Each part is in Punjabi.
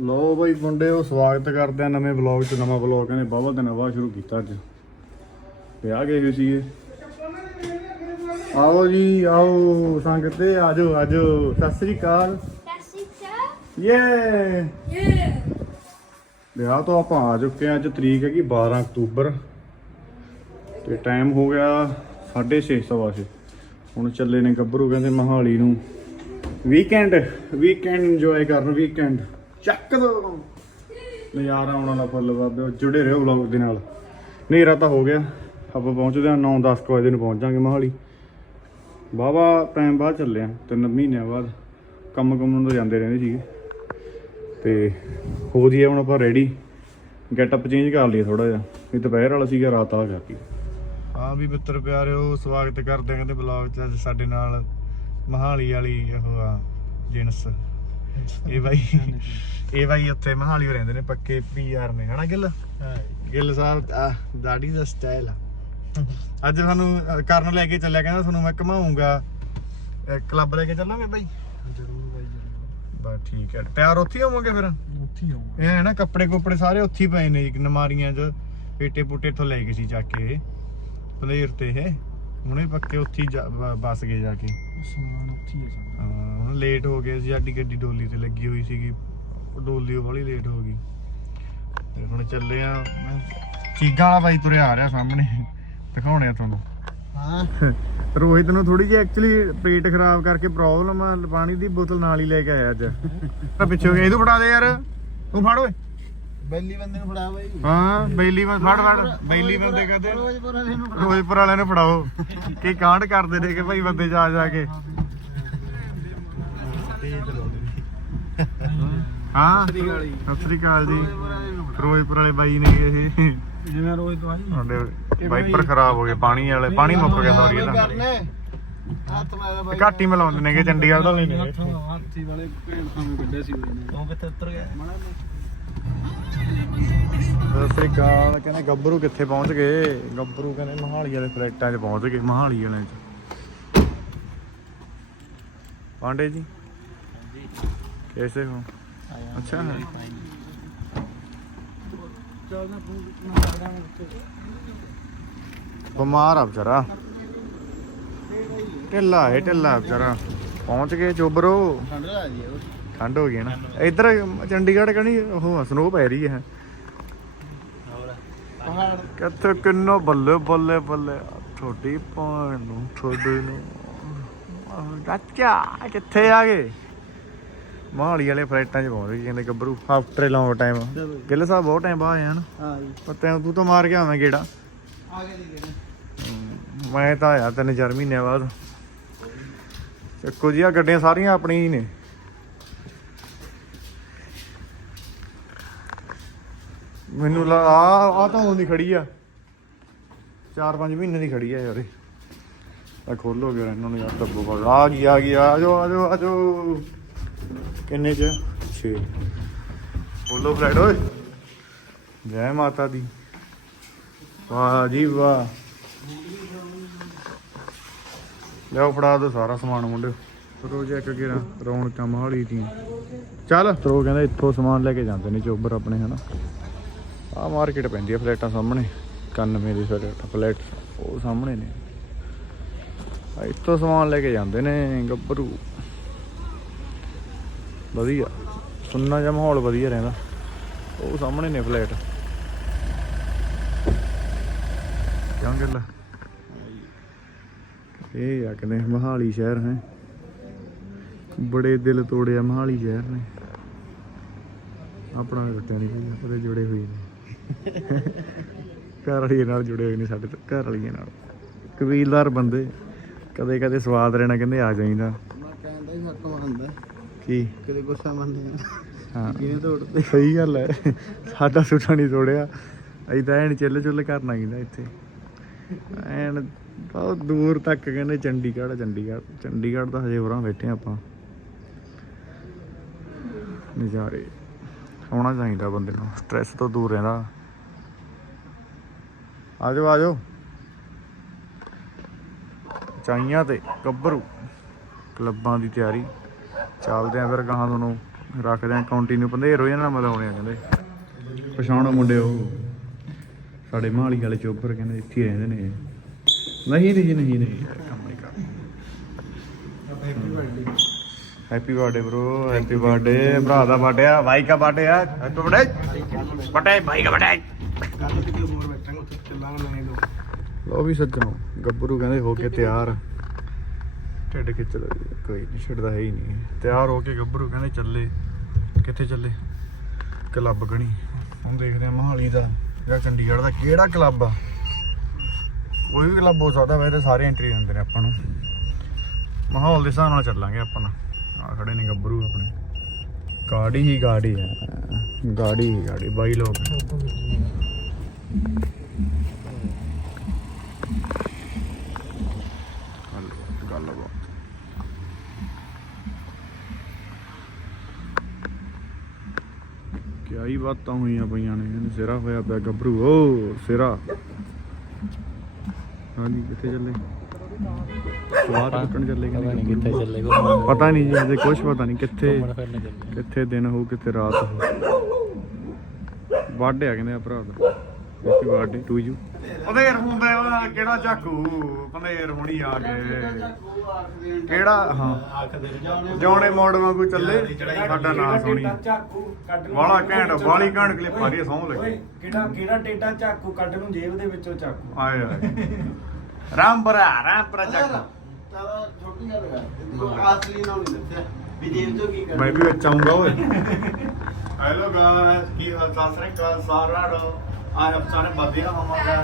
ਲੋ ਬਾਈ ਮੁੰਡਿਓ ਸਵਾਗਤ ਕਰਦੇ ਆ ਨਵੇਂ ਵਲੌਗ 'ਚ। ਨਵਾਂ ਵਲੌਗ ਕਹਿੰਦੇ ਬਹੁਤ ਦਿਨਾਂ ਬਾਅਦ ਸ਼ੁਰੂ ਕੀਤਾ ਅੱਜ। ਵਿਆਹ ਗਏ ਹੋਏ ਸੀਗੇ। ਆਓ ਜੀ ਆਓ ਸੰਗਤ ਤੇ ਆਜੋ ਆਜੋ। ਸਤਿ ਸ੍ਰੀ ਅਕਾਲ। ਯੇ ਵਿਆਹ ਤੋਂ ਆਪਾਂ ਆ ਚੁੱਕੇ ਆ ਅੱਜ ਤਰੀਕ ਹੈਗੀ 12 ਅਕਤੂਬਰ। ਤੇ ਟਾਈਮ ਹੋ ਗਿਆ 6:30 ਸਵਾ ਛੇ। ਹੁਣ ਚੱਲੇ ਨੇ ਗੱਭਰੂ ਕਹਿੰਦੇ ਮਹਾਲੀ ਨੂੰ। ਵੀਕਐਂਡ ਵੀਕਐਂਡ ਇੰਜੋਏ ਕਰਨ ਵੀਕਐਂਡ ਚੱਕ ਦੋ। ਨਜ਼ਾਰਾ ਆਉਣ ਵਾਲਾ ਫੁੱਲ ਬਾਬੇ, ਉਹ ਜੁੜੇ ਰਹੋ ਵਲੌਗ ਦੇ ਨਾਲ। ਹਨੇਰਾ ਤਾਂ ਹੋ ਗਿਆ। ਆਪਾਂ ਪਹੁੰਚਦੇ ਹਾਂ 9-10 ਵਜੇ ਨੂੰ ਪਹੁੰਚ ਜਾਾਂਗੇ ਮਹਾਲੀ। ਵਾਹਵਾ ਟਾਈਮ ਬਾਅਦ ਚੱਲੇ ਆ ਤਿੰਨ ਮਹੀਨਿਆਂ ਬਾਅਦ। ਕੰਮ ਕੰਮ ਨੂੰ ਤਾਂ ਜਾਂਦੇ ਰਹਿੰਦੇ ਸੀਗੇ। ਤੇ ਹੋ ਜੀਏ ਹੁਣ ਆਪਾਂ ਰੈਡੀ ਗੈਟਅਪ ਚੇਂਜ ਕਰ ਲਈਏ ਥੋੜਾ ਜਿਹਾ। ਇਹ ਦੁਪਹਿਰ ਵਾਲਾ ਸੀਗਾ, ਰਾਤ ਆ ਗਿਆ ਹਾਂ ਵੀ ਮਿੱਤਰ ਪਿਆਰਿਓ, ਸਵਾਗਤ ਕਰਦੇ ਆਂ ਕਹਿੰਦੇ ਬਲੌਗ 'ਚ ਅੱਜ ਸਾਡੇ ਨਾਲ ਮਹਾਲੀ ਵਾਲੀ ਉਹ ਆ, ਜਿਨਸ। ਇਹ ਬਾਈ। ਇਹ ਬਾਈ ਉੱਥੇ ਮਹਾਲੀ ਹੋ ਰਹਿੰਦੇ ਨੇ ਪੱਕੇ ਪੀਆਰ ਨੇ ਹਨਾ ਗਿੱਲ? ਗਿੱਲ ਸਾਹਿਬ ਆ ਦਾੜੀ ਦਾ ਸਟਾਈਲ ਆ। ਅੱਜ ਸਾਨੂੰ ਅ, ਕਰਨ ਲੈ ਕੇ ਚੱਲਿਆ ਕਹਿੰਦਾ ਤੁਹਾਨੂੰ ਮੈਂ ਘਮਾਉਂਗਾ। ਕਲੱਬ ਲੈ ਕੇ ਚੱਲਾਂਗੇ ਬਾਈ? ਜ਼ਰੂਰ ਬਾਈ ਜ਼ਰੂਰ। ਬਸ ਠੀਕ ਹੈ ਤਿਆਰ ਉੱਥੇ ਹੋਵਾਂਗੇ ਫਿਰ? ਉੱਥੇ ਹੀ ਆਉਂਗਾ ਇਹ ਹੈ ਨਾ ਕੱਪੜੇ ਕੁਪੜੇ ਸਾਰੇ ਉੱਥੇ ਪਏ ਨੇ ਜੀ ਨਮਾਰੀਆਂ 'ਚ ਪੇਟੇ ਪੁੱਟੇ ਇੱਥੋਂ ਲੈ ਗਏ ਸੀ ਚੱਕ ਕੇ। ਪਲੇਰ ਤੇ ਇਹ। ਹੁਣੇ ਪੱਕੇ ਉੱਥੇ ਬ- ਬੱਸ ਗਏ ਜਾ ਕੇ। ਸਮਾਨ ਉੱਥੇ ਹੀ ਲੇਟ ਹੋ ਗਏ ਸੀ ਸਾਡੀ ਗੱਡੀ ਡੋਲੀ ਤੇ ਲੱਗੀ ਹੋਈ ਸੀਗੀ। ਉਹ ਡੋਲੀ ਵਾਲੀ ਲੇਟ ਹੋ ਗਈ। ਤੇ ਹੁਣ ਚੱਲੇ ਆ। ਚੀਗਾ ਵਾਲਾ ਬਾਈ ਤੁਰਿਆ ਆ ਰਿਹਾ ਸਾਹਮਣੇ। ਦਿਖਾਉਣੇ ਆ ਤੁਹਾਨੂੰ। ਹਾਂ। ਰੋਹਿਤ ਨੂੰ ਥੋੜੀ ਜਿਹੀ ਐਕਚੁਅਲੀ ਪੇਟ ਖਰਾਬ ਕਰਕੇ ਪ੍ਰੋਬਲਮ ਆ ਪਾਣੀ ਦੀ ਬੋਤਲ ਨਾਲ ਹੀ ਲੈ ਕੇ ਆਇਆ ਅੱਜ। ਤਾਂ ਪਿੱਛੇ ਗਿਆ ਇਹਨੂੰ ਫੜਾ ਦੇ ਯਾਰ। ਤੂੰ ਫੜ ਓਏ। ਬੈਲੀ ਬੰਦੇ ਨੂੰ ਫੜਾ ਬਾਈ। ਹਾਂ ਬੈਲੀ ਬੰਦ ਫੜ ਫੜ। ਬੈਲੀ ਬੰਦੇ ਕਹਦੇ ਰੋਜ਼ਪੁਰ ਵਾਲਿਆਂ ਨੂੰ ਫੜਾਓ। ਕੀ ਕਾਂਡ ਕਰਦੇ ਨੇ ਕਿ ਭਾਈ ਬੰਦੇ ਜਾ ਜਾ ਕੇ। ਹਾਂ। ਸ੍ਰੀ ਅਕਾਲ ਜੀ। ਸਤਿ ਸ੍ਰੀ ਅਕਾਲ ਜੀ। ਫਿਰੋਜ਼ਪੁਰ ਵਾਲੇ ਬਾਈ ਨੇ ਇਹ ਜਿਵੇਂ ਰੋਜ਼ ਤੋਂ ਆਈ। ਸਾਡੇ ਵਾਈਪਰ ਖਰਾਬ ਹੋ ਗਏ ਪਾਣੀ ਵਾਲੇ ਪਾਣੀ ਮੁੱਕ ਗਿਆ ਸੌਰੀ ਇਹਦਾ। ਹੱਥ ਮਾਰਦਾ ਬਾਈ। ਘੱਟ ਮਿਲਾਉਂਦੇ ਨੇਗੇ ਚੰਡੀਗੜ੍ਹ ਤੋਂ ਲੈਣੇ ਨੇ ਹਾਥੀ ਵਾਲੇ ਭੇਡ ਸਾਵੇਂ ਕੱਢਿਆ ਸੀ ਉਹ ਕਿੱਥੇ ਉਤਰ ਗਿਆ? ਸਤਿ ਸ੍ਰੀ ਅਕਾਲ ਕਹਿੰਦੇ ਗੱਭਰੂ ਕਿੱਥੇ ਪਹੁੰਚ ਗਏ? ਗੱਭਰੂ ਕਹਿੰਦੇ ਮਹਾਲੀ ਵਾਲੇ ਫਲੈਟਾਂ 'ਚ ਪਹੁੰਚ ਗਏ ਮਹਾਲੀ ਵਾਲਿਆਂ 'ਚ। ਪਾਂਡੇ ਜੀ। ਕੈਸੇ ਹੋ? ਅੱਛਾ। ਬਿਮਾਰ ਆ ਵਿਚਾਰਾ। ਢਿੱਲਾ ਹੈ ਢਿੱਲਾ ਵਿਚਾਰਾ। ਪਹੁੰਚ ਗਏ ਚੋਬਰੋ। ਠੰਡ ਲਾ ਜੀ ਠੰਡ ਹੋ ਗਈ ਨਾ। ਇੱਧਰ ਚੰਡੀਗੜ੍ਹ ਕਣੀ ਉਹ ਸਨੋ ਪੈ ਰਹੀ ਹੈ। ਹੋਰ ਪਹਾੜ ਕਿੱਥੇ ਕਿੰਨਾ ਬੱਲੇ ਬੱਲੇ ਬੱਲੇ। ਛੋਟੀ ਭੈਣ ਨੂੰ ਛੋਡੇ ਨੂੰ। ਆਹ, ਕਿੱਥੇ ਆ ਗਏ? ਮਹਾਲੀ ਵਾਲੇ ਫਲਾਈਟਾਂ 'ਚ ਪਹੁੰਚ ਗਏ ਕਹਿੰਦੇ ਗੱਭਰੂ after long time Gill sahib ਬਹੁਤ ਟਾਈਮ ਬਾਅਦ ਆਏ ਹਨ ਹਾਂ ਜੀ। ਪਰ ਤੈਨੂੰ ਤੂੰ ਤਾਂ ਮਾਰ ਕੇ ਆਵੇਂ ਗੇੜਾ। ਆ ਗਏ ਜੀ ਮੈਂ ਤਾਂ ਆਇਆ ਤਿੰਨ ਚਾਰ ਮਹੀਨਿਆਂ ਬਾਅਦ। ਚੱਕੋ ਜੀ ਆ ਗੱਡੀਆਂ ਸਾਰੀਆਂ ਆਪਣੀਆਂ ਹੀ ਨੇ। ਮੈਨੂੰ ਲਾ ਆ ਆ ਤਾਂ ਹੁੰਦੀ ਖੜੀ ਆ। 4-5 ਮਹੀਨੇ ਦੀ ਖੜੀ ਆ ਯਾਰੇ ਆ ਖੋਲੋ ਗਿਆ ਇਹਨਾਂ ਨੂੰ ਯਾਰ ਦੱਬੋ ਬਾਗ ਆ ਗਈ ਆ ਗਈ ਆ ਜਾਓ ਆ ਜਾਓ ਆ ਜਾਓ। ਕਿੰਨੇ ਚ? 6 ਖੋਲੋ ਫਲੈਟ ਓਏ। ਜੈ ਮਾਤਾ ਦੀ। ਵਾਹ ਜੀ ਵਾਹ। ਲਿਆਓ ਫੜਾ ਦੋ ਸਾਰਾ ਸਮਾਨ ਮੁੰਡੇ ਰੋ ਚੈੱਕ ਕਰਾ ਰੌਣਕਾਂ ਮਹਾਲੀ ਦੀਆਂ। ਚੱਲ। ਤਰੋ ਕਹਿੰਦਾ ਇੱਥੋਂ ਸਮਾਨ ਲੈ ਕੇ ਜਾਂਦੇ ਨੇ ਚੋਬਰ ਆਪਣੇ ਹਨਾ। ਆ ਮਾਰਕੀਟ ਪੈਂਦੀ ਆ ਫਲੈਟਾਂ ਸਾਹਮਣੇ। 91 ਦੀ ਫਲੈਟ ਫਲੈਟ। ਉਹ ਸਾਹਮਣੇ ਨੇ। ਆ ਇੱਥੋਂ ਸਮਾਨ ਲੈ ਕੇ ਜਾਂਦੇ ਨੇ ਗੱਭਰੂ। ਵਧੀਆ। ਸੁੰਨਾ ਜਿਹਾ ਮਾਹੌਲ ਵਧੀਆ ਰਹਿੰਦਾ। ਉਹ ਸਾਹਮਣੇ ਨੇ ਫਲੈਟ ਕਿਉਂ ਗੱਲ? ਇਹ ਆ ਕਹਿੰਦੇ ਮਹਾਲੀ ਸ਼ਹਿਰ ਹੈ। ਬੜੇ ਦਿਲ ਤੋੜਿਆ ਮਹਾਲੀ ਸ਼ਹਿਰ ਨੇ। ਆਪਣਾ ਤਾਂ ਨਹੀਂ ਉਹਦੇ ਜੁੜੇ ਹੋਏ ਨੇ। ਘਰ ਵਾਲੀ ਨਾਲ ਜੁੜੇ ਹੋਏ ਨੇ ਸਾਡੇ ਘਰ ਵਾਲੀਆਂ ਨਾਲ। ਕਬੀਲਦਾਰ ਬੰਦੇ। ਕਦੇ ਕਦੇ ਸਵਾਦ ਰਹਿਣਾ ਕਹਿੰਦੇ ਆ ਜਾਈਦਾ। ਕਹਿੰਦਾ ਹੀ ਹੱਕ ਮਾਰਦਾ ਕੀ? ਕਦੇ ਗੁੱਸਾ ਮੰਨਦੇ ਆ। ਹਾਂ। ਕਿਵੇਂ ਤੋੜਦੇ? ਸਹੀ ਗੱਲ ਹੈ। ਸਾਡਾ ਸੁੱਟਾ ਨਹੀਂ ਤੋੜਿਆ। ਅਸੀਂ ਤਾਂ ਐਨ ਚਿੱਲ ਚੁੱਲ ਕਰਨਾ ਕਿੰਦਾ ਇੱਥੇ। ਐਨ ਬਹੁਤ ਦੂਰ ਤੱਕ ਕਹਿੰਦੇ ਚੰਡੀਗੜ੍ਹ ਚੰਡੀਗੜ੍ਹ। ਚੰਡੀਗੜ੍ਹ ਤਾਂ ਹਜੇ ਹੋਰਾਂ ਬੈਠੇ ਹਾਂ ਆਪਾਂ। ਨਜ਼ਾਰੇ। ਆਉਣਾ ਚਾਹੀਦਾ ਬੰਦੇ ਨੂੰ। ਸਟ੍ਰੈਸ ਤੋਂ ਦੂਰ ਰਹਿੰਦਾ। ਆਜੋ ਆਜੋ। ਚਾਈਆਂ ਤੇ ਗੱਭਰੂ। ਕਲੱਬਾਂ ਦੀ ਤਿਆਰੀ। ਚੱਲਦੇ ਆਂ ਫਿਰ ਗਾਹਾਂ ਤੁਹਾਨੂੰ ਰੱਖਦੇ ਆ ਕੰਟੀਨਿਊ ਪੰਧੇਰ ਹੋ ਜਾਣਾ ਮਲਾਉਣੇ ਆ ਕਹਿੰਦੇ। ਪਛਾਣੋ ਮੁੰਡੇ ਉਹ ਸਾਡੇ ਮਾਲੀ ਵਾਲੇ ਚੋਪਰ ਕਹਿੰਦੇ ਇੱਥੇ ਰਹਿੰਦੇ ਨੇ। ਨਹੀਂ ਨਹੀਂ ਨਹੀਂ ਨਹੀਂ ਕੰਮ ਨਹੀਂ। ਕਰ happy birthday bro happy birthday ਭਰਾ ਦਾ ਬਰਥਡੇ ਆ ਭਾਈ ਦਾ ਬਰਥਡੇ ਆ। ਹੈਪੀ ਬਰਥਡੇ ਬਰਥਡੇ ਭਾਈ ਦਾ ਬਰਥਡੇ ਲੋ ਵੀ ਸੱਜਣੋ ਗੱਭਰੂ ਕਹਿੰਦੇ ਹੋ ਕੇ ਤਿਆਰ। ਢਿੱਡ ਖਿੱਚਦਾ ਜੀ, ਕੋਈ ਨਹੀਂ ਛੱਡਦਾ ਹੈ ਹੀ ਨਹੀਂ। ਤਿਆਰ ਹੋ ਕੇ ਗੱਭਰੂ ਕਹਿੰਦੇ ਚੱਲੇ। ਕਿੱਥੇ ਚੱਲੇ? ਕਲੱਬ ਗਣੀ। ਹੁਣ ਦੇਖਦੇ ਆ ਮਹਾਲੀ ਦਾ ਜਾਂ ਚੰਡੀਗੜ੍ਹ ਦਾ ਕਿਹੜਾ ਕਲੱਬ ਆ। ਕੋਈ ਵੀ ਕਲੱਬ ਹੋ ਸਕਦਾ ਵੈਸੇ ਤਾਂ ਸਾਰੇ ਐਂਟਰੀ ਦਿੰਦੇ ਨੇ ਆਪਾਂ ਨੂੰ। ਮਾਹੌਲ ਦੇ ਹਿਸਾਬ ਨਾਲ ਚੱਲਾਂਗੇ ਆਪਾਂ ਨਾ। ਆ ਖੜੇ ਨੇ ਗੱਭਰੂ ਆਪਣੇ। ਗਾੜੀ ਹੀ ਗਾੜੀ ਆ। ਗਾੜੀ ਹੀ ਗਾੜੀ ਬਾਈ ਲੋਕ ਗੱਲ ਗੱਲ ਬਾਤ ਕਿਆ ਹੀ ਬਾਤਾਂ ਹੋਈਆਂ ਪਈਆਂ ਨੇ ਇਹਨੂੰ ਸਿਰਾ ਹੋਇਆ ਪਿਆ ਗੱਭਰੂ। ਓ ਸਿਰਾ। ਹਾਂਜੀ ਕਿੱਥੇ ਚੱਲੇ? ਸਵਾਦ ਕੱਟਣ ਚੱਲੇ ਕਿ ਨਹੀਂ? ਕਿੱਥੇ? ਚੱਲੇ ਪਤਾ ਨਹੀਂ। ਜੀ ਹਜੇ ਕੁਝ ਪਤਾ ਨਹੀਂ ਕਿੱਥੇ ਕਿੱਥੇ ਦਿਨ ਹੋਊ ਕਿੱਥੇ ਰਾਤ ਹੋਊ। ਬਰਥਡੇ ਆ ਕਹਿੰਦੇ ਆ ਭਰਾ ਦਾ। ਹੈਪੀ ਬਰਥਡੇ ਟੂ ਯੂ ਪੰਦੇਰ ਹੁੰਦਾ ਵਾ ਕਿਹੜਾ ਝਾਕੂ ਪੰਦੇਰ ਹੁਣੀ ਆ ਗਏ। ਕਿਹੜਾ? ਹਾਂ। ਜੌਣੇ ਮੋੜ ਵਾਂਗੂ ਚੱਲੇ। ਸਾਡਾ ਨਾਂ ਸੁਣੀ ਚਾਕੂ ਕੱਢ ਨੂੰ ਵਾਲਾ ਘੈਂਟ ਵਾਲੀ ਘੈਂਟ ਕਲਿੱਪ ਆ ਰਹੀ ਸਹੁੰ ਲੱਗੇ। ਕਿਹੜਾ ਕਿਹੜਾ ਟੇਡਾ ਚਾਕੂ ਕੱਢ ਨੂੰ ਜੇਬ ਦੇ ਵਿੱਚੋਂ ਚਾਕੂ? ਆਏ ਆਏ। ਰਾਮਪਰਾ ਰਾਮਪਰਾ ਝਾਕੂ ਮੈਂ ਵੀ ਵਿੱਚ ਆਉਂਗਾ ਓਏ। ਹੈਲੋ ਗਾਇਸ ਕੀ ਹਾਲ ਚਾਲ? ਸਰੇ ਕਾਲ ਸਾਰਾ ਰੋ ਆਏ ਆਪ ਸਾਰੇ ਵਧੀਆ ਹਮਾਰਾ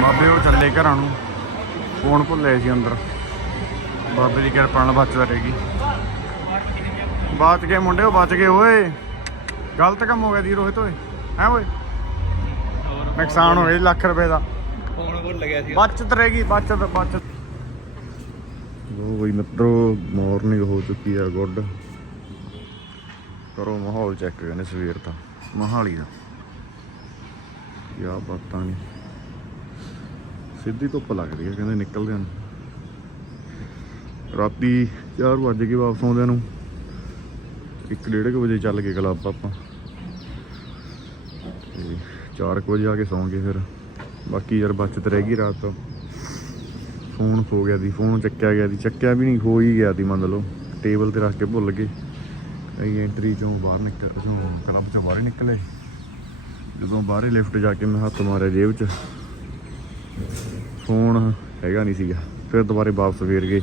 ਬਾਬੇ ਉਹ ਚੱਲੇ ਘਰਾਂ ਨੂੰ। ਫੋਨ ਭੁੱਲੇ ਸੀ ਅੰਦਰ। ਬਾਬੇ ਦੀ ਕਿਰਪਾ ਨਾਲ ਬਚਦਾ ਰਹੇਗੀ ਬਚ ਗਏ ਮੁੰਡੇ ਉਹ ਬਚ ਗਏ ਓਏ। ਗਲਤ ਕੰਮ ਹੋ ਗਿਆ ਦੀ ਰੋਹਿਤ ਓਏ। ਹੈ ਓਏ? ਨੁਕਸਾਨ ਹੋਇਆ ਲੱਖ ਰੁਪਏ ਦਾ। ਫੋਨ ਭੁੱਲ ਗਿਆ ਸੀ। ਬਚਤ ਰਹੇਗੀ ਬਚਤ ਬਚਤ। ਲੋ ਬਈ ਮਿੱਤਰੋ ਮਾਰਨਿੰਗ ਹੋ ਚੁੱਕੀ ਆ ਗੁੱਡ। ਕਰੋ ਮਾਹੌਲ ਚੈੱਕ ਕਰਨੇ ਸਵੇਰ ਦਾ। ਮਹਾਲੀ ਦਾ ਯਾ ਬਾਤਾਂ ਨਹੀਂ ਸਿੱਧੀ ਧੁੱਪ ਲੱਗਦੀ ਹੈ ਕਹਿੰਦੇ ਨਿਕਲਦੇ ਹਨ ਰਾਤੀ 4 ਵਜੇ ਕੇ ਵਾਪਸ ਆਉਂਦੇ ਨੂੰ। 1:30 ਵਜੇ ਚੱਲ ਗਏ ਕਲੱਬ ਆਪਾਂ। ਤੇ 4 ਵਜੇ ਆ ਕੇ ਸੌਂ ਗਏ ਫਿਰ। ਬਾਕੀ ਯਾਰ ਬਚਤ ਰਹਿ ਗਈ ਰਾਤ। ਤੋਂ ਫੋਨ ਖੋ ਗਿਆ ਦੀ ਫੋਨ ਚੱਕਿਆ ਗਿਆ ਦੀ ਚੱਕਿਆ ਵੀ ਨਹੀਂ, ਖੋ ਹੀ ਗਿਆ ਦੀ ਮੰਨ ਲਓ। ਟੇਬਲ ਤੇ ਰੱਖ ਕੇ ਭੁੱਲ ਗਏ। ਅਸੀਂ ਐਂਟਰੀ ਚੋਂ ਬਾਹਰ ਨਿਕਲ, ਚੋਂ ਕਲੱਬ ਚੋਂ ਬਾਹਰ ਨਿਕਲੇ। ਜਦੋਂ ਬਾਹਰੇ ਲਿਫਟ ਜਾ ਕੇ ਮੈਂ ਹੱਥ ਮਾਰਿਆ ਜੇਬ 'ਚ। ਫੋਨ ਹੈਗਾ ਨਹੀਂ ਸੀਗਾ। ਫਿਰ ਦੁਬਾਰੇ ਵਾਪਸ ਫੇਰ ਗਏ।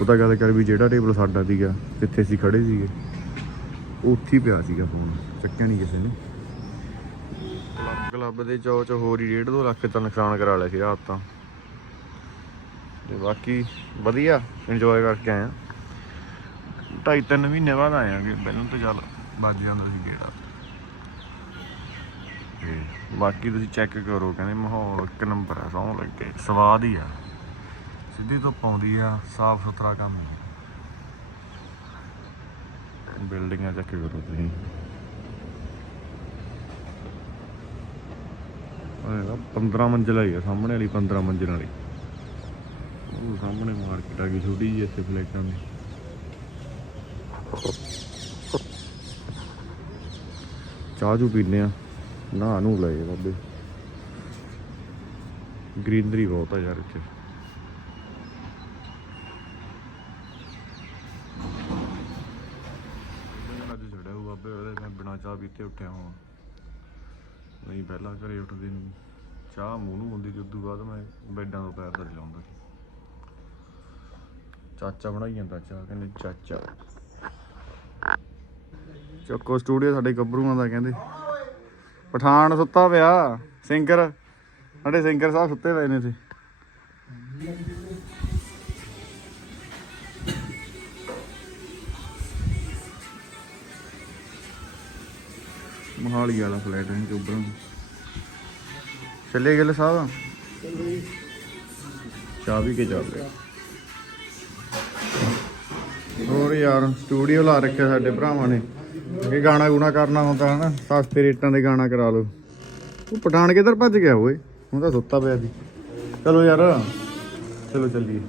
ਉਹ ਤਾਂ ਗੱਲ ਕਰ ਵੀ ਜਿਹੜਾ ਟੇਬਲ ਸਾਡਾ ਸੀਗਾ, ਜਿੱਥੇ ਅਸੀਂ ਖੜੇ ਸੀਗੇ। ਉੱਥੇ ਪਿਆ ਸੀਗਾ ਫੋਨ ਚੱਕਿਆ ਨਹੀਂ ਕਿਸੇ ਨੇ। ਕਲੱਬ ਕਲੱਬ ਦੇ ਚੌ ਹੋਰ ਹੀ 1.5 ਲੱਖ ਦਾ ਨੁਕਸਾਨ ਕਰਾ ਲਿਆ ਸੀ ਰਾਤ ਤਾਂ। ਤੇ ਬਾਕੀ ਵਧੀਆ ਇੰਜੋਏ ਕਰਕੇ ਆਇਆ ਢਾਈ ਤਿੰਨ ਮਹੀਨੇ ਬਾਅਦ ਆਏ ਪਹਿਲਾਂ ਤਾਂ ਚੱਲ ਵੱਜ ਜਾਂਦਾ ਸੀ ਗੇੜਾ। ਤੇ ਬਾਕੀ ਤੁਸੀਂ ਚੈੱਕ ਕਰੋ, ਕਹਿੰਦੇ ਮਾਹੌਲ ਇੱਕ ਨੰਬਰ ਆ ਸੌਂ ਲੱਗੇ, ਸਵਾਦ ਹੀ ਆ। ਸਿੱਧੀ ਤੋਂ ਪਾਉਂਦੀ ਆ ਸਾਫ਼ ਸੁਥਰਾ ਕੰਮ ਹੈ ਬਿਲਡਿੰਗਾਂ ਚੈੱਕ ਕਰੋ ਤੁਸੀਂ। ਆਹ 15 ਮੰਜ਼ਿਲ ਹੀ ਆ, ਸਾਹਮਣੇ ਵਾਲੀ 15 ਮੰਜ਼ਿਲ ਵਾਲੀ। ਉਹ ਸਾਹਮਣੇ ਮਾਰਕੀਟ ਆ ਗਈ, ਛੋਟੀ ਜਿਹੀ ਇੱਥੇ ਫਲੈਟਾਂ ਦੀ। ਚਾਹ ਜੂ ਪੀਨੇ ਆ। ਨਾ ਨੂੰ ਲਏ ਬਾਬੇ। ਗ੍ਰੀਨਰੀ ਬਹੁਤ ਆ ਯਾਰ ਇੱਥੇ ਅੱਜ ਛੜਿਆ ਉਹ ਬਾਬੇ ਉਹਦੇ ਮੈਂ ਬਿਨਾ ਉੱਠਿਆ ਹਾਂ ਨਹੀਂ, ਪਹਿਲਾਂ ਘਰੇ ਉੱਠਦੇ ਨੂੰ। ਚਾਹ ਮੂੰਹ ਨੂੰ ਹੁੰਦੀ ਤੇ ਉਦੋਂ ਬਾਅਦ ਮੈਂ ਬੈੱਡਾਂ ਤੋਂ ਪੈਰ ਥੱਲੇ ਲਾਉਂਦਾ ਸੀ। ਚਾਚਾ ਬਣਾਈ ਜਾਂਦਾ ਚਾਹ, ਕਹਿੰਦੇ ਚਾਚਾ। ਚੱਕੋ ਸਟੂਡੀਓ ਸਾਡੇ ਗੱਭਰੂਆਂ ਦਾ, ਕਹਿੰਦੇ। ਪਠਾਨ ਸੁੱਤਾ ਪਿਆ, ਸਿੰਗਰ। ਸਾਡੇ ਸਿੰਗਰ ਸਾਹਿਬ ਸੁੱਤੇ ਪਏ ਨੇ ਇੱਥੇ। ਮੋਹਾਲੀ ਵਾਲਾ ਫਲੈਟ ਹੈ ਚੋਬਰਾਂ ਨੂੰ ਚੱਲੇ ਗਏ ਸਾਹਿਬ? ਚਾਹ ਵੀ ਕੇ ਚੱਲ ਰਿਹਾ ਯਾਰ ਸਟੂਡੀਓ ਲਾ ਰੱਖਿਆ ਸਾਡੇ ਭਰਾਵਾਂ ਨੇ। ਕਿ ਗਾਣਾ ਗੂਣਾ ਕਰਨਾ ਹੁੰਦਾ ਹਨਾ, ਸਸਤੇ ਰੇਟਾਂ ਦੇ ਗਾਣਾ ਕਰਾ ਲਓ। ਉਹ ਪਠਾਨ ਕਿੱਧਰ ਭੱਜ ਗਿਆ ਓਏ? ਹੁਣ ਤਾਂ ਸੁੱਤਾ ਪਿਆ ਸੀ। ਚਲੋ ਯਾਰ, ਚਲੋ ਚੱਲੀਏ।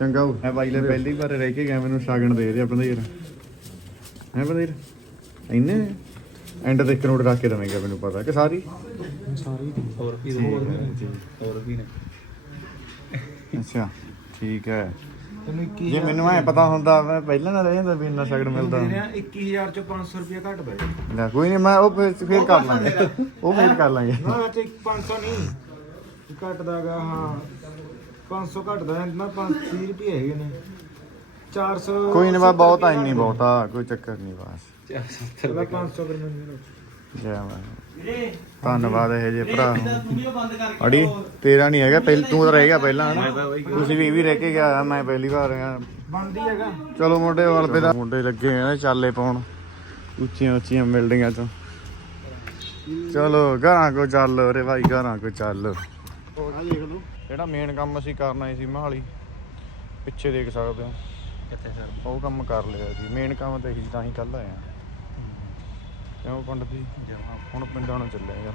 ਚੰਗਾ ਉਹ ਹੈ ਬਾਈ ਲੈ ਪਹਿਲੀ ਵਾਰ ਰਹਿ ਕੇ ਗਿਆ, ਮੈਨੂੰ ਸ਼ਗਨ ਦੇ ਰਿਹਾ ਬੰਦਾ ਯਾਰ। ਹੈ ਬੰਦਾ? ਇੰਨੇ ਐਂਡ ਤੇ ਕਰੋੜ ਰੱਖ ਕੇ ਦਵੇਂਗਾ ਮੈਨੂੰ ਪਤਾ। ਕਿ ਸਾਰੀ? ਸਾਰੀ ਹੋਰ ਵੀ ਹੋਰ ਵੀ ਜੀ। ਹੋਰ ਵੀ ਨੇ। ਅੱਛਾ ਠੀਕ ਹੈ। ਤੈਨੂੰ ਜੇ ਮੈਨੂੰ ਐ ਪਤਾ ਹੁੰਦਾ ਮੈਂ ਪਹਿਲਾਂ ਨਾ ਰਹਿ ਜਾਂਦਾ ਵੀ ਇੰਨਾ ਸ਼ਗਨ ਮਿਲਦਾ। ਦੇ ਰਿਹਾ 21000 ਚ 500 ਰੁਪਏ ਘੱਟ ਪਏ ਲੈ ਕੋਈ ਨਹੀਂ ਮੈਂ ਉਹ ਫਿਰ ਫਿਰ ਕਰ ਲਾਂਗੇ। ਉਹ ਫਿਰ ਕਰ ਲਾਂਗੇ। ਨਾ ਵਿੱਚ 500 ਨਹੀਂ। ਘਟਦਾਗਾ ਹਾਂ। 500 ਘਟਦਾ ਹੈ ਨਾ 530 ਰੁਪਏ ਹੈਗੇ ਨੇ। 400 ਕੋਈ ਨਹੀਂ ਬਾ ਬਹੁਤ ਆ ਇੰਨੀ ਬਹੁਤ ਆ ਕੋਈ ਚੱਕਰ ਨਹੀਂ ਬਸ। 70 ਚਲੋ 500 ਕਰ ਮੈਨੂੰ ਜੈ ਮਾਤਾ ਧੰਨਵਾਦ ਇਹ ਜੇ ਭਰਾ ਅੜੀ ਤੇਰਾ ਨਹੀਂ ਹੈਗਾ ਪਹਿਲ ਤੂੰ ਤਾਂ ਰਹਿ ਗਿਆ ਪਹਿਲਾਂ ਹਨਾ? ਤੁਸੀਂ ਵੀ ਇਹ ਵੀ ਰਹਿ ਕੇ ਗਿਆ ਮੈਂ ਪਹਿਲੀ ਵਾਰ ਰਿਹਾ ਬਣਦੀ ਹੈਗਾ। ਚਲੋ ਮੁੰਡੇ ਵਾਲ ਤੇ ਦਾ ਮੁੰਡੇ ਲੱਗੇ ਹੋਏ ਨੇ ਚਾਲੇ ਪਾਉਣ। ਉੱਚੀਆਂ ਉੱਚੀਆਂ ਬਿਲਡਿੰਗਾਂ ਤੋਂ ਚਲੋ ਘਰਾਂ ਕੋ ਚੱਲ ਰੇ ਭਾਈ ਘਰਾਂ ਕੋ ਚੱਲ। ਜਿਹੜਾ ਮੇਨ ਕੰਮ ਅਸੀਂ ਕਰਨਾ ਸੀ ਮਹਾਲੀ ਪਿੱਛੇ ਦੇਖ ਸਕਦੇ ਹੋ। ਕਿੱਥੇ ਸਰ? ਉਹ ਕੰਮ ਕਰ ਲਿਆ ਸੀ। ਮੇਨ ਕੰਮ ਤੇ ਅਸੀਂ ਤਾਂ ਹੀ ਕੱਲ ਆਏ ਆ। ਕਿਉਂ ਪੰਡਤ ਜੀ? ਜਮਾ ਹੁਣ ਪਿੰਡਾਂ ਨੂੰ ਚੱਲੇ ਯਾਰ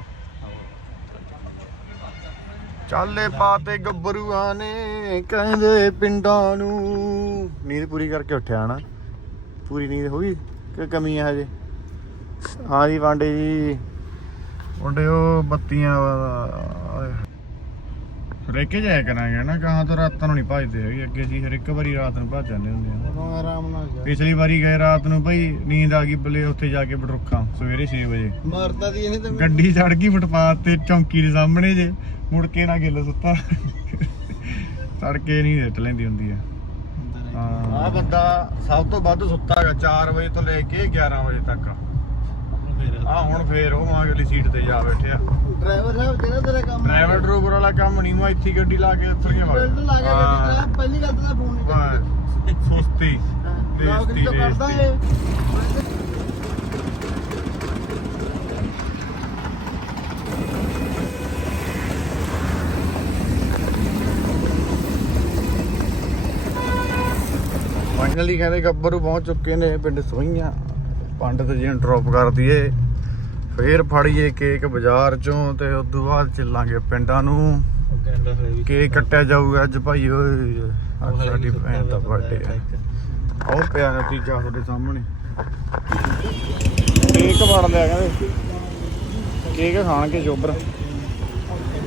ਚਾਲੇ ਪਾਤੇ ਗੱਭਰੂਆਂ ਨੇ ਕਹਿੰਦੇ ਪਿੰਡਾਂ ਨੂੰ। ਨੀਂਦ ਪੂਰੀ ਕਰਕੇ ਉੱਠਿਆ ਨਾ। ਪੂਰੀ ਨੀਂਦ ਹੋ ਗਈ ਕਿ ਕਮੀ ਹੈ ਹਜੇ? ਹਾਂ ਜੀ ਵਾਂਡੇ ਜੀ। ਵਾਂਡੇ ਉਹ ਬੱਤੀਆਂ ਰੇਕੇ ਜਾਇਆ ਕਰਾਂਗੇ ਨਾ ਕਹਾਂ ਤੋਂ ਰਾਤਾਂ ਨੂੰ ਨਹੀਂ ਭੱਜਦੇ ਹੈਗੇ ਅੱਗੇ ਜੀ ਹਰ ਇੱਕ ਵਾਰੀ ਰਾਤ ਨੂੰ ਭੱਜ ਜਾਂਦੇ ਹੁੰਦੇ ਆ। ਆਰਾਮ ਨਾਲ ਜਾ ਪਿਛਲੀ ਵਾਰੀ ਗਏ ਰਾਤ ਨੂੰ ਭਾਈ ਨੀਂਦ ਆ ਗਈ ਬੱਲੇ ਉੱਥੇ ਜਾ ਕੇ ਬਟਰੁੱਖਾਂ ਸਵੇਰੇ 6 ਵਜੇ। ਮਾਰਦਾ ਦੀ ਇਹਨੇ ਤਾਂ ਗੱਡੀ ਚੜ ਗਈ ਫੁੱਟਪਾਥ ਤੇ ਚੌਂਕੀ ਦੇ ਸਾਹਮਣੇ ਜੇ ਮੁੜ ਕੇ ਨਾ ਗਿੱਲ ਸੁੱਤਾ। ਤੜਕੇ ਨਹੀਂ ਰਿੱਟ ਲੈਂਦੀ ਹੁੰਦੀ ਆ। ਆ ਬੰਦਾ ਸਭ ਤੋਂ ਵੱਧ ਸੁੱਤਾ ਹੈਗਾ 4 ਵਜੇ ਤੋਂ ਲੈ ਕੇ 11 ਵਜੇ ਤੱਕ। ਆ ਹੁਣ ਫੇਰ ਉਹ ਮਾਂ ਅਗਲੀ ਸੀਟ ਤੇ ਜਾ ਬੈਠਿਆ ਡਰਾਈਵਰ ਸਾਹਿਬ ਜਿਹੜਾ ਤੇਰਾ ਕੰਮ ਡਰਾਈਵਰ ਡਰੂਵਰ ਵਾਲਾ ਕੰਮ ਨਹੀਂ ਮੈਂ ਇੱਥੇ ਹੀ ਗੱਡੀ ਲਾ ਕੇ ਉੱਤਰ ਗਿਆ ਬੈਲਟ ਲਾ ਕੇ ਗੱਡੀ ਚਲਾ ਪਹਿਲੀ ਗੱਲ ਤਾਂ ਫੋਨ ਨਹੀਂ ਬਸ ਸੁਸਤੀ। ਨੌਕਰੀ ਤਾਂ ਕਰਦਾ ਏ ਫਾਈਨਲੀ ਕਹਿੰਦੇ ਗੱਬਰੂ ਪਹੁੰਚ ਚੁੱਕੇ ਨੇ ਪਿੰਡ ਸੋਈਆਂ ਪੰਡਤ ਜੀ ਨੂੰ ਡ੍ਰੌਪ ਕਰ ਦਈਏ। ਫੇਰ ਫੜੀਏ ਕੇਕ ਬਾਜ਼ਾਰ ਚੋਂ ਤੇ ਉਸ ਤੋਂ ਬਾਅਦ ਚੱਲਾਂਗੇ ਪਿੰਡਾਂ ਨੂੰ। ਕੇਕ ਕੱਟਿਆ ਜਾਊਗਾ ਅੱਜ ਭਾਈ ਓਏ ਅੱਜ ਸਾਡੀ ਭੈਣ ਦਾ ਬਰਥਡੇ ਹੈ। ਆਓ ਪਿਆ ਨਤੀਜਾ ਤੁਹਾਡੇ ਸਾਹਮਣੇ। ਕੇਕ ਵੜ ਲਿਆ ਕਹਿੰਦੇ। ਕੇਕ ਖਾਣਗੇ ਜੋਬਰ।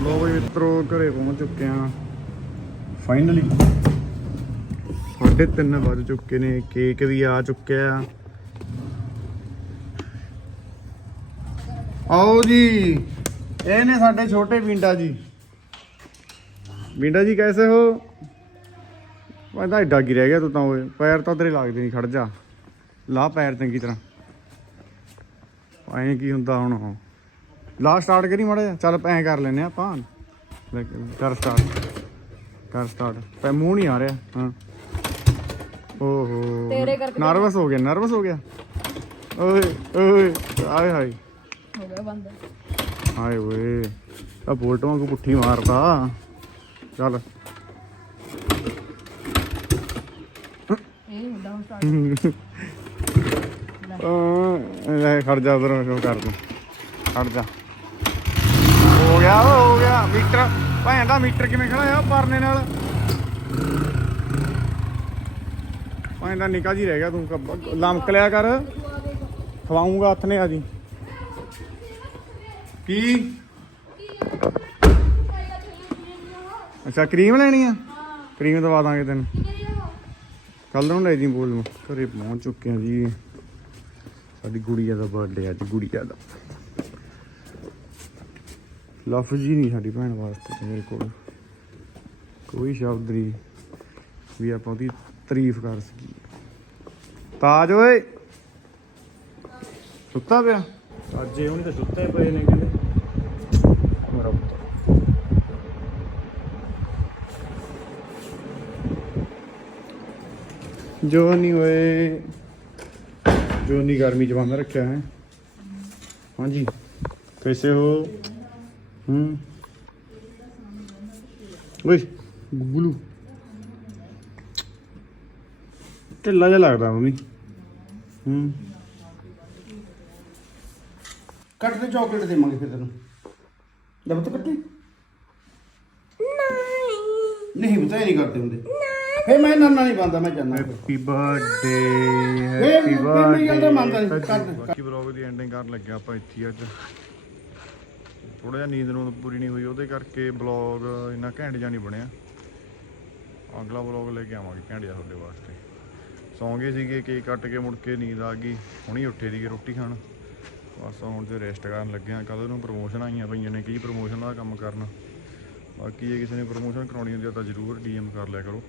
ਲੋ ਵੀ ਮਿੱਤਰੋ ਘਰੇ ਪਹੁੰਚ ਚੁੱਕੇ ਆ ਫਾਈਨਲੀ ਸਾਢੇ ਤਿੰਨ ਵੱਜ ਚੁੱਕੇ ਨੇ ਕੇਕ ਵੀ ਆ ਚੁੱਕਿਆ। ਆ ਆਓ ਜੀ ਇਹ ਨੇ ਸਾਡੇ ਛੋਟੇ ਪਿੰਡਾ ਜੀ। ਪਿੰਡਾ ਜੀ ਕੈਸੇ ਹੋ? ਮੈਂ ਤਾਂ ਏਡਾ ਰਹਿ ਗਿਆ ਤੂੰ ਤਾਂ ਓਏ ਪੈਰ ਤਾਂ ਤੇਰੇ ਲੱਗਦੇ ਨਹੀਂ ਖੜ ਜਾ। ਲਾ ਪੈਰ ਚੰਗੀ ਤਰ੍ਹਾਂ। ਐਂ ਕੀ ਹੁੰਦਾ ਹੁਣ ਲਾ ਸਟਾਰਟ ਕਰੀ ਮਾੜਾ ਜਿਹਾ। ਚੱਲ ਐਂ ਕਰ ਲੈਨੇ ਆਪਾਂ। ਕਰ ਸਟਾਰਟ ਕਰ ਸਟਾਰਟ ਪੈ ਮੂੰਹ ਨਹੀਂ ਆ ਰਿਹਾ। ਹਾਂ। ਓਹੋ। ਤੇਰੇ ਕਰਕੇ ਨਰਵਸ ਹੋ ਗਿਆ ਨਰਵਸ ਹੋ ਗਿਆ। ਓਏ ਓਏ ਆਏ ਹਾਏ। ਹੋ ਗਿਆ ਬੰਦ। ਹਾਏ ਓਏ ਆ ਬੋਲਟਾਂ ਕੋ ਪੁੱਠੀ ਮਾਰਦਾ। ਚੱਲ। ਇਹ ਨਹੀਂ ਹੁੰਦਾ ਹੁਣ start। ਅਹ ਲੈ ਖੜ ਜਾ ਉਧਰ ਉਹ ਕਰ ਦੂੰ। ਖੜ ਜਾ। ਹੋ ਗਿਆ ਓਏ, ਹੋ ਗਿਆ। ਮੀਟਰ ਭੈਣ ਦਾ ਮੀਟਰ ਕਿਵੇਂ ਖੜਾ ਆ ਪਰਨੇ ਨਾਲ? ਭੈਣ ਦਾ ਨਿਕਾ ਜੀ ਰਹਿ ਗਿਆ ਤੂੰ ਕੱਬ- ਲਮਕ ਲਿਆ ਕਰ। ਖਵਾਉਂਗਾ ਹੱਥ ਨੇ ਆ ਜੀ। ਕੀ? ਅੱਛਾ ਕਰੀਮ ਲੈਣੀ ਆ? ਕਰੀਮ ਦਵਾ ਦਾਂਗੇ ਤੈਨੂੰ। ਕੱਲ ਨੂੰ ਲੈ ਜੀ ਬੋਲ ਨੂੰ ਘਰੇ ਪਹੁੰਚ ਚੁੱਕੇ ਆ ਜੀ। ਸਾਡੀ ਗੁੜੀਆ ਦਾ ਬਰਥਡੇ ਅੱਜ ਗੁੜੀਆ ਦਾ। ਲਫ਼ਜ਼ ਹੀ ਨਹੀਂ ਸਾਡੀ ਭੈਣ ਵਾਸਤੇ ਮੇਰੇ ਕੋਲ। ਕੋਈ ਸ਼ਬਦ ਨਹੀਂ ਵੀ ਆਪਾਂ ਉਹਦੀ ਤਾਰੀਫ ਕਰ ਸਕੀਏ। ਤਾਜ ਓਏ। ਸੁੱਤਾ ਪਿਆ? ਅੱਜ ਇਹ ਉਹਨੇ ਤਾਂ ਸੁੱਤੇ ਪਏ ਨੇ ਜੋਨੀ ਓਏ ਜੋਨੀ ਗਰਮੀ ਚ ਬੰਦ ਰੱਖਿਆ ਹੈ। ਹਾਂਜੀ। ਕੈਸੇ ਹੋ? ਹੂੰ। ਓਏ ਗੁੱਗਲੂ ਢਿੱਲਾ ਜਿਹਾ ਲੱਗਦਾ ਮੰਮੀ। ਹੂੰ। ਕੱਟ ਦੇ ਚਾਕਲੇਟ ਦੇਵਾਂਗੇ ਫਿਰ ਤੈਨੂੰ। ਦਬ ਤੋ ਕੱਟੀ। ਨਹੀਂ। ਨਹੀਂ ਬਤਾਇਆ ਨਹੀਂ ਕਰਦੇ ਹੁੰਦੇ। ਫੇ ਮੈਂ ਨਾਨਾ ਨਹੀਂ ਬੰਦਾ ਮੈਂ ਜਾਣਾ ਹੈਪੀ ਬਰਥਡੇ ਹੈਪੀ ਮੇਰੀ ਗੱਲ ਤਾਂ ਮੰਨਦਾ ਨਹੀਂ, ਕਰ। ਬਾਕੀ ਵਲੌਗ ਦੀ ਐਂਡਿੰਗ ਕਰਨ ਲੱਗਿਆ ਆਪਾਂ ਇੱਥੇ ਹੀ ਅੱਜ। ਥੋੜਾ ਜਿਹਾ ਨੀਂਦ ਨੂੰ ਪੂਰੀ ਨਹੀਂ ਹੋਈ ਉਹਦੇ ਕਰਕੇ ਵਲੌਗ ਇੰਨਾ ਘੈਂਟ ਜਿਹਾ ਨਹੀਂ ਬਣਿਆ। ਅਗਲਾ ਵਲੌਗ ਲੈ ਕੇ ਆਵਾਂਗੇ ਘੈਂਟ ਜਿਹਾ ਤੁਹਾਡੇ ਵਾਸਤੇ। ਸੌਂ ਗਏ ਸੀਗੇ ਕੇਕ ਕੱਟ ਕੇ ਮੁੜ ਕੇ ਨੀਂਦ ਆ ਗਈ ਹੁਣੀ ਉੱਠੇ ਸੀਗੇ ਰੋਟੀ ਖਾਣ। ਬਸ ਹੁਣ ਤੇ ਰੈਸਟ ਕਰਨ ਲੱਗਿਆ ਕੱਲ ਨੂੰ ਪ੍ਰਮੋਸ਼ਨ ਆਈਆਂ ਪਈਆਂ ਨੇ ਕੀ ਪ੍ਰਮੋਸ਼ਨ ਦਾ ਕੰਮ ਕਰਨਾ। ਬਾਕੀ ਜੇ ਕਿਸੇ ਨੇ ਪ੍ਰਮੋਸ਼ਨ ਕਰਾਉਣੀ ਹੁੰਦੀ ਆ ਤਾਂ ਜ਼ਰੂਰ ਡੀਐਮ ਕਰ ਲਿਆ ਕਰੋ।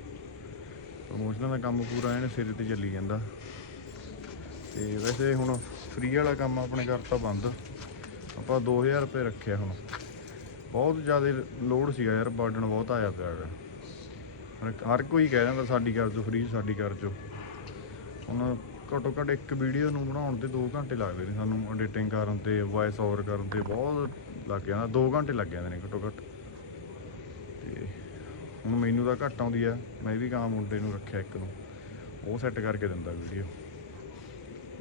ਪ੍ਰਮੋਸ਼ਨਾਂ ਦਾ ਕੰਮ ਪੂਰਾ ਐਨ ਸਿਰੇ ਤੇ ਚੱਲੀ ਜਾਂਦਾ। ਤੇ ਵੈਸੇ ਹੁਣ ਫ੍ਰੀ ਵਾਲਾ ਕੰਮ ਆਪਣੇ ਘਰ ਤਾਂ ਬੰਦ। ਆਪਾਂ 2000 ਰੁਪਏ ਰੱਖਿਆ ਹੁਣ। ਬਹੁਤ ਜ਼ਿਆਦਾ ਲੋਡ ਸੀਗਾ ਯਾਰ ਬਰਡਨ ਬਹੁਤ ਆਇਆ ਪਿਆ ਹੈਗਾ। ਹਰ ਕੋਈ ਕਹਿ ਜਾਂਦਾ ਸਾਡੀ ਕਰ ਜੋ ਫ੍ਰੀ ਸਾਡੀ ਕਰ ਜੋ ਹੁਣ ਘੱਟੋ ਘੱਟ ਇੱਕ ਵੀਡੀਓ ਨੂੰ ਬਣਾਉਣ ਤੇ 2 ਘੰਟੇ ਲੱਗਦੇ ਨੇ ਸਾਨੂੰ। ਐਡੀਟਿੰਗ ਕਰਨ ਤੇ ਵੌਇਸ ਓਵਰ ਕਰਨ ਤੇ ਬਹੁਤ ਲੱਗ ਜਾਂਦਾ 2 ਘੰਟੇ ਲੱਗ ਜਾਂਦੇ ਨੇ ਘੱਟੋ ਘੱਟ। ਹੁਣ ਮੈਨੂੰ ਤਾਂ ਘੱਟ ਆਉਂਦੀ ਆ। ਮੈਂ ਵੀ ਕਹਾਂ ਮੁੰਡੇ ਨੂੰ ਰੱਖਿਆ ਇੱਕ ਨੂੰ। ਉਹ ਸੈੱਟ ਕਰਕੇ ਦਿੰਦਾ ਵੀਡੀਓ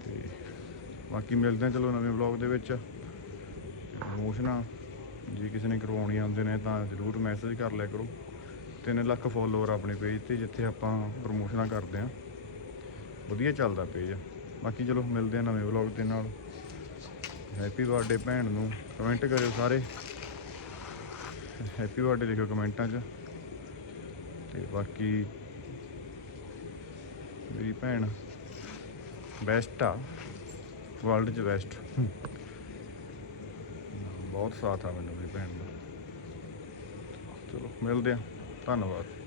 ਤੇ ਬਾਕੀ ਮਿਲਦੇ ਆ ਚਲੋ ਨਵੇਂ ਵਲੌਗ ਦੇ ਵਿੱਚ। ਪ੍ਰਮੋਸ਼ਨਾਂ ਜੇ ਕਿਸੇ ਨੇ ਕਰਵਾਉਣੀ ਆਉਂਦੇ ਨੇ ਤਾਂ ਜ਼ਰੂਰ ਮੈਸੇਜ ਕਰ ਲਿਆ ਕਰੋ। 3 ਲੱਖ ਫੋਲੋਅਰ ਆਪਣੇ ਪੇਜ ਤੇ, ਜਿੱਥੇ ਆਪਾਂ ਪ੍ਰਮੋਸ਼ਨਾਂ ਕਰਦੇ ਆ ਵਧੀਆ ਚੱਲਦਾ ਪੇਜ ਬਾਕੀ ਚਲੋ ਮਿਲਦੇ ਆ ਨਵੇਂ ਵਲੌਗ ਦੇ ਨਾਲ। ਹੈਪੀ ਬਰਥਡੇ ਭੈਣ ਨੂੰ। ਕਮੈਂਟ ਕਰਿਓ ਸਾਰੇ। ਹੈਪੀ ਬਰਥਡੇ ਲਿਖਿਓ ਕਮੈਂਟਾਂ 'ਚ। ਤੇ ਬਾਕੀ ਮੇਰੀ ਭੈਣ ਬੈਸਟ ਆ ਵਰਲਡ 'ਚ ਬੈਸਟ ਬਹੁਤ ਸਾਥ ਆ ਮੈਨੂੰ ਮੇਰੀ ਭੈਣ ਦਾ। ਚਲੋ, ਮਿਲਦੇ ਆ। ਧੰਨਵਾਦ।